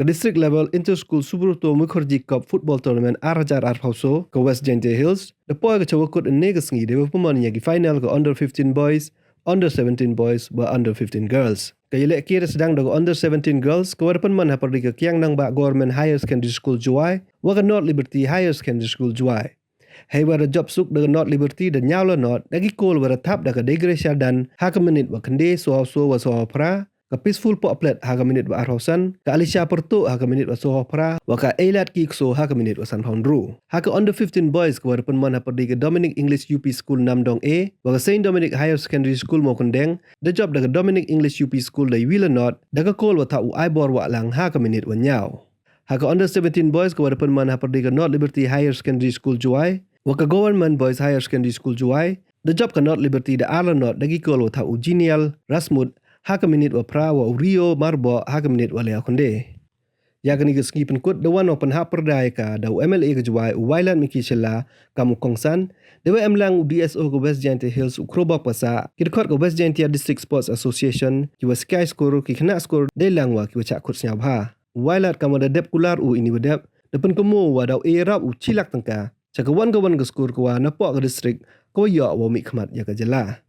Ke district level inter-school Subroto Mukherjee Cup football tournament Arajar Arphauso ke West Jaintia Hills, depoy ke cawakut negas ngi dewa pemania gi final ke under 15 boys, under 17 boys, ba under 15 girls. Ke yelek kira sedang dago under 17 girls, ke wadapan man haperdi ke kiang nang ba Government Higher Secondary School Juai, wa ke North Liberty Higher Secondary School Juai. Hai wada job suk dengan North Liberty dan nyawla North, dagi kol wada tap daga degre syadan, haka menit wa kende soa wa soa pra, ke peaceful poplet haga minit wa arhosan, ke Alicia Pertu haga minit wa soho pra, wa ka Eilat Kikso haga minit wa San Foundru. Haga under 15 boys ke wadapan man haperdi ke Dominic English UP School Namdong A, wa ka Saint Dominic Higher Secondary School Mokendeng, the job daga Dominic English UP School dai Wheeler North, daga kol wa ta u aibor wa lang haga minit wa nyaw. Haga under 17 boys ke wadapan man haperdi ke North Liberty Higher Secondary School Juai, wa ka Government Boys Higher Secondary School Juai, the job ke North Liberty da Arlen North dagi kol wa ta u Genial, Rasmud, haka minit wa pra wa Rio Marbo haka minit wa lea konde. Ya kani ke ski penkut dewan open hak perdaya ka da MLA ke Juai Wailan Miki Shela kamu kongsan dewa emlang DSO ke West Jaintia Hills ukrobak pasa kirkot ke West Jaintia District Sports Association kiwa sky score ki kena score delang wa kiwa cak kut senyabha. Wailat kamu da dep kular ini wadep depan kemu wa da erap cilak tengka cakawan kawan ke score kwa napok ke district kwa ya wa mikmat ya ke jela.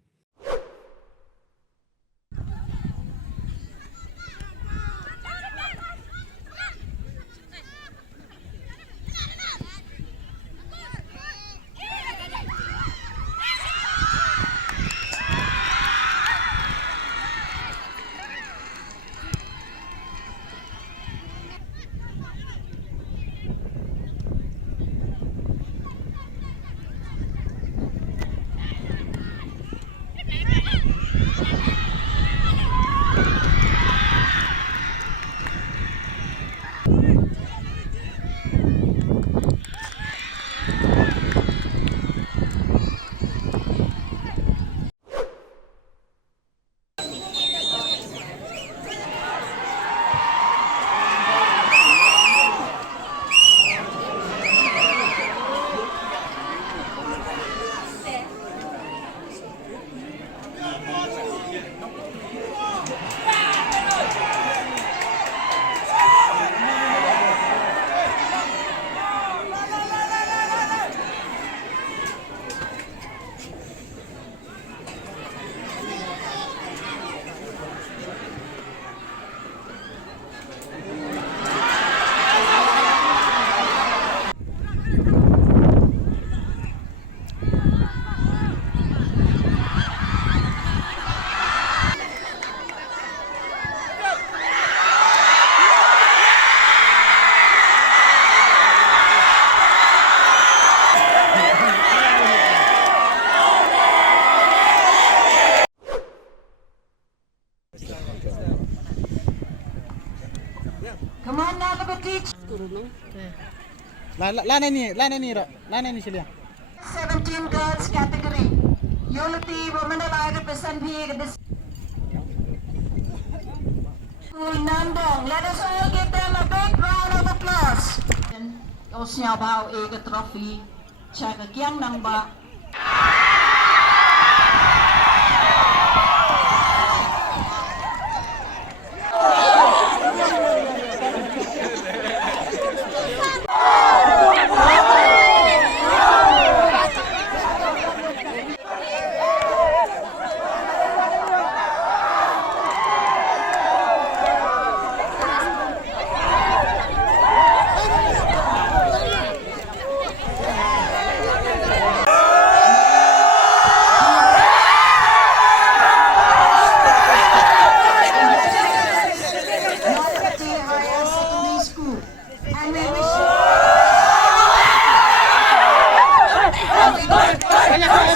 Come on now, look at each. Lana ni sila. 17 girls category. Unity women are represent here this school Nandong. Let us all give them a big round of applause. Osnya bao ega trophy. Chaka kiang nang ba. And we wish